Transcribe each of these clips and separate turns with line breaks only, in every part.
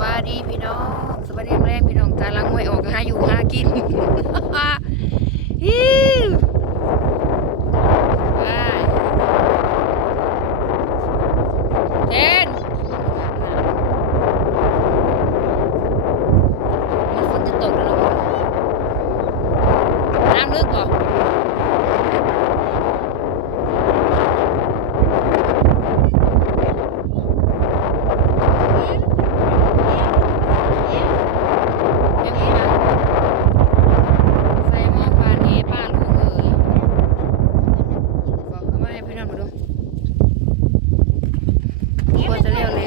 บายดีพี่น้องสบายดีแรงพี่น้องตาลังหวยออกหาอยู่หากินฮิวไปเจนมันฝนจะตกแล้วนะน้ำลึกเหรอ ยังไงนะใส่หม้อปลาเนป้าลูกเอ๋ย บอกเขามาให้พี่น้องมาดูควรจะเรียวเลย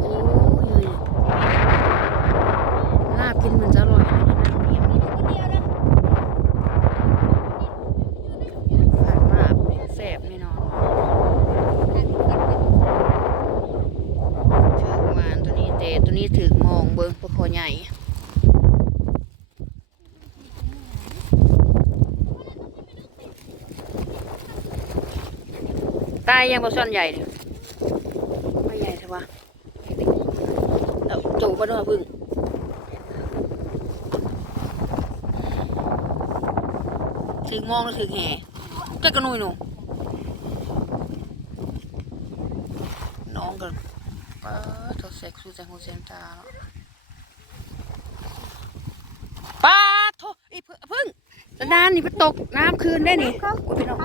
โอ้ยลาบกินมันจะอร่อยนะน้ำเนียมผัดลาบเนี่ยแซ่บแน่นอนถือวานตัวนี้เตะตัวนี้ถือมองเบิ้งปลาคอใหญ่ ตายยังปลาช่อนใหญ่เลยไม่ใหญ่ใช่ปะเอาจูบมาด้วยพึ่งถึงมองแล้วถึงแห่ก็กระนุยหนูน้องกันป้าตัวเซ็กซูแซงโฮเซนตาเนาะป้าโทอีพึ่งพึ่งสะดานนี่ไปตกน้ำคืนได้นี่โอ้ยพี่น้อง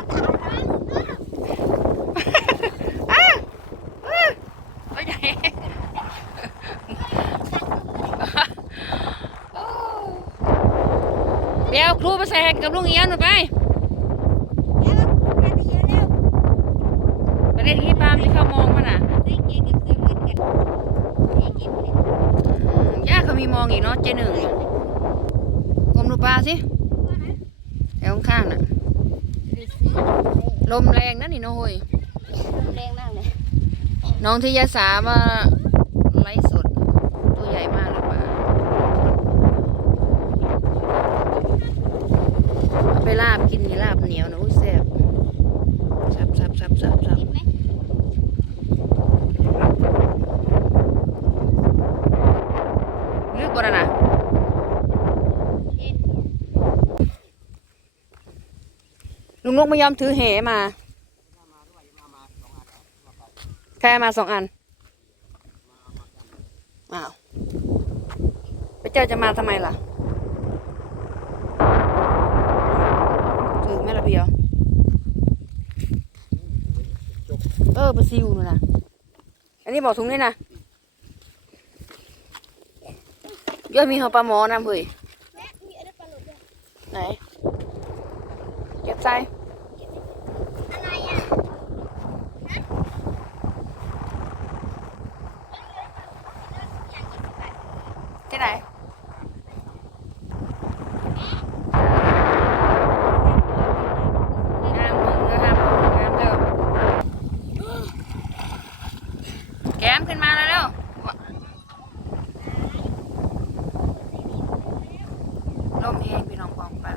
อ้าอ้าไปไหนเดี๋ยวครูไปใส่แหกกับลุงเอียนหน่อยไปไปเล่นที่ปามที่เขามองมันอะอืมย่าเขามีมองอีกเนาะเจหนึ่งกลมดูปลาสิแถวข้างๆน่ะ ลมแรงนะนี่น้องเฮ้ย
แรงมากเลย
น้องที่ยาสามาไลฟ์สด ตัวใหญ่มากเลยป่าเอาไปลาบกินนี่ลาบเหนียวนะอุ้ยแซ่บซับซับซับซับซับ
คิดไหม
นึกว่าน่ะนะ
เห็น
ลุงนกไม่ยอมถือเหมาแค่มาสองอันอ้าวไปเจ้าจะมาทำไมล่ะถือไม่ละเพียวเออปลาซิวนู่นนะอันนี้บอกถุงนี่นะเยอะมีหัวปลาหมอนะเฮ้ย
แม่อะไรปลาหลุดด้วย
ไหนเก็บใส่
อะไรอะ
ที่ไหนงามมึงก็งามเร็วแก้มขึ้นมาแล้วเร็วลมเองพี่น้องปองไป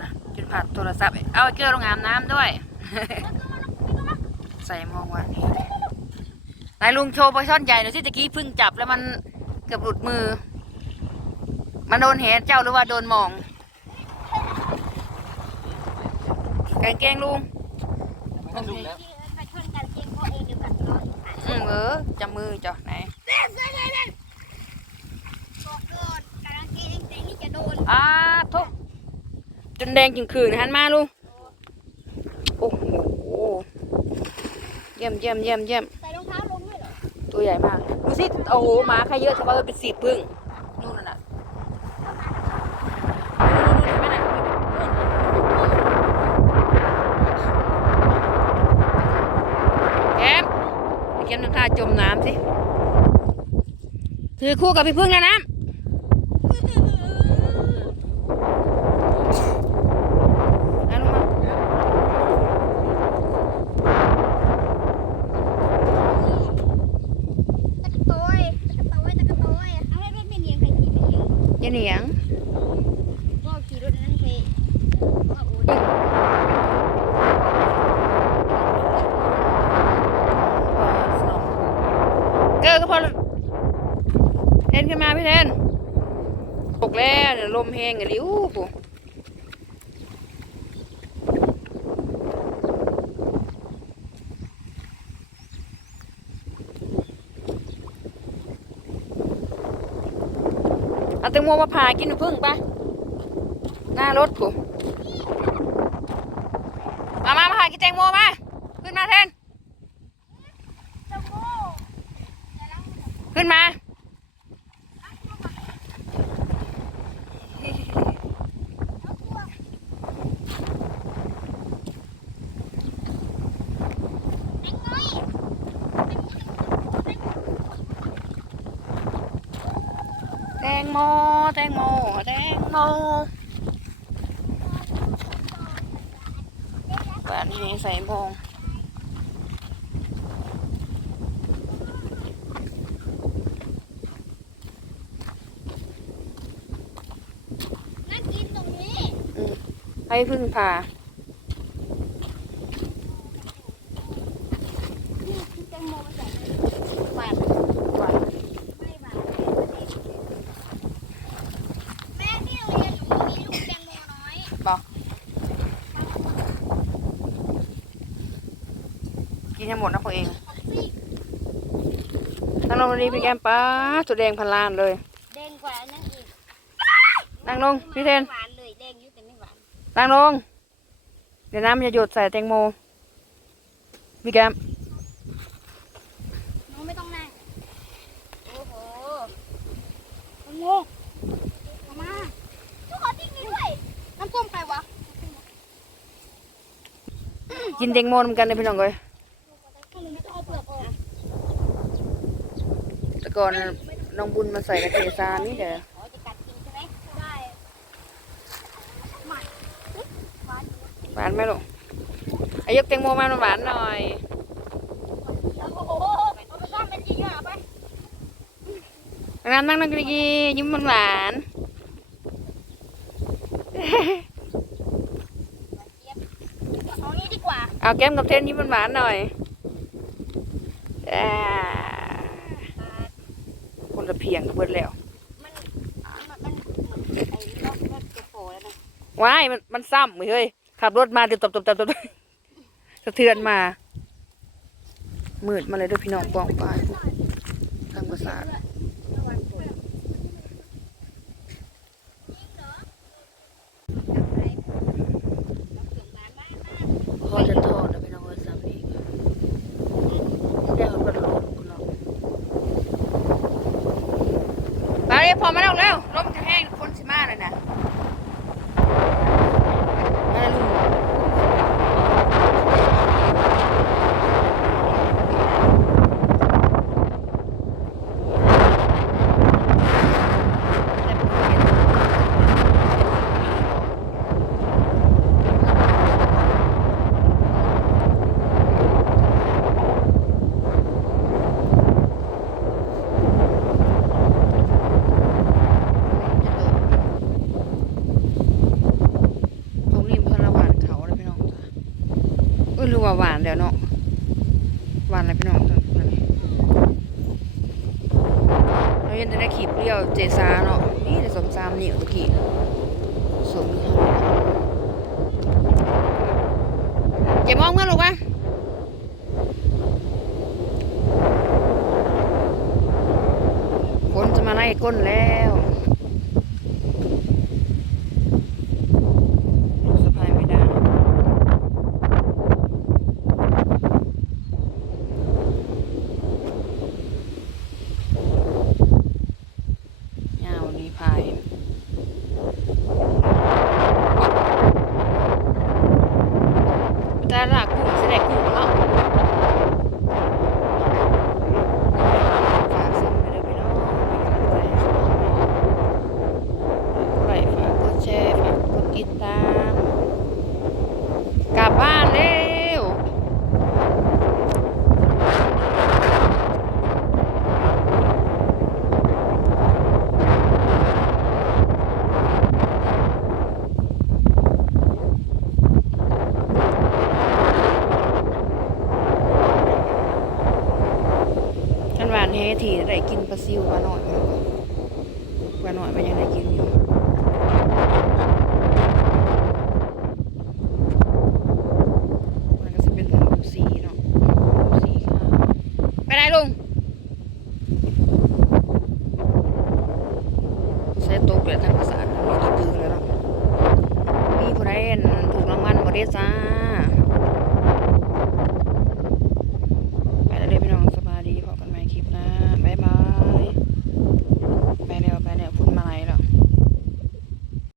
นะจุดผัดโทรศัพท์ เอาไอ้เกลือลงอาบน้ำด้วย ใส่มองว่านี่นายลุงโชว์ปลาช่อนใหญ่หน่อยสิตะกี้เพิ่งจับแล้วมัน เกือบหลุดมือ มันโดนเหเจ้าหรือว่าโดนมองกางเกงลุง
ที่ไปชนกันเองเพราะเองเดียวกันเนาะ
อืมเออจับมือจ้ะไหน
เล่นเล่นเล่นเล่นบอกโดนกำลังเกงแต่นี่จะโดน
อ้าทุกจนแดงจึงคืนหันมาลุงโอ้โหเยี่ยมเยี่ยมเยี่ยมเยี่ยม ตัวใหญ่มากดูสิโอ้โหหมาใครเยอะแต่ว่ามันเป็นสีพึ่งนู่นน่ะแก้มแก้มน้ำท่าจมน้ำสิถือคู่กับพี่พึ่งนะน้ำเอาลงมา
ตะกะโตยตะกะโตยตะกะโตยเอาให้รถไม่เนียงใครขี่ไม่เนียง
อย่าเหนียง
ก็ขี่รถนั้นไปก็โอ้ย
สนอง ขึ้นมาพี่เทนตกแล้วเดี๋ยวลมแห้งกันดิอู้หูเอาแตงโมมาผ่ากินพึ่งปะหน้ารถกูมามามาผ่ากินแตงโมมา ขึ้นมาเทน
จะโม่
ขึ้นมา แตง โม แตงโม แตงโมบ้านนี้ใส่โมง
นั่งกินตรงนี้
ให้พึ่งพา
นี่คือแตงโมมาใส่หวาน
หวาน
ไม่หวานแม่ที่โรงเรียนหนูมีลูกแตงโมน้อย
บอกกิ นให้หมดนะพวกเองนั่งลงวันนี้พี่แกมป้าตัวแดงพันล้านเลย
แดงกว่าอันนั่นอีก
นั่งลงพี่เทน
หวานเลยแดงอยู่แต่ไม่หวาน
นั่งลง เดี๋ยวน้ำจะหยดใส่แตงโมพี่แกม
น้องไม่ต้องนั่งโอ้โหแตงโมเอามาทุกคนทิ้งนี่ด้วยน้ำส้มใครวะ
กินแตงโมเหมือนกันเลยพี่น้องเลย
ไม่ต้องเอาเปลือกออก
แต่ก่อนน้องบุญมาใส่กระเทซานี่เด้อ
อ๋อจะกัดกินใช่ไหมได้หวานหวานอยู่
หวานไหมลูกอายกแตงโมมาหวานหน่อย
โอ้โหเอาไปซ่อนเป็นจริงอะไป
นั่งนั่งนั่งดีๆยิ้มหวาน
เอางี้ดีกว่า
ๆเอาแก้มกับเทนยิ้มหวานๆหน่อยอ่าคนละ เพียงกับเบิดแล้ว
มันมันมันเหมือนไอ้รอบรอบตัวโฟแล้วนะ
ว้ายมันมันซ้ำเฮ้ยขับรถมาเดี๋ยวตบตบตบตบสะเทือนมามืดมาเลยด้วยพี่น้องปองปลายทางประสาทพอจะทอดนะพี่น้องเอ้ยซ้ำนี่แก้วกระโดดคุณน้องไปเลย พอมาแล้วแล้วลมจะแห้งคนสิมาเลยนะมาแล้วลุง ของริมพระหวานเขาเลยพี่น้องจ้ะ เออรือว่าหวานแล้วเนาะหวานอะไรพี่น้องจ้ะนั่นเรายังจะได้ขีบเปรี้ยวเจซาเนาะนี่จะสมซามนี่ตะกี้สมนี่ค่ะอย่ามองเมื่อหรอกวะฝนจะมาไล่ก้นแล้ว เฮทีได้กินปลาซิวปลาหน่อยปลาหน่อยมันยังได้กินอยู่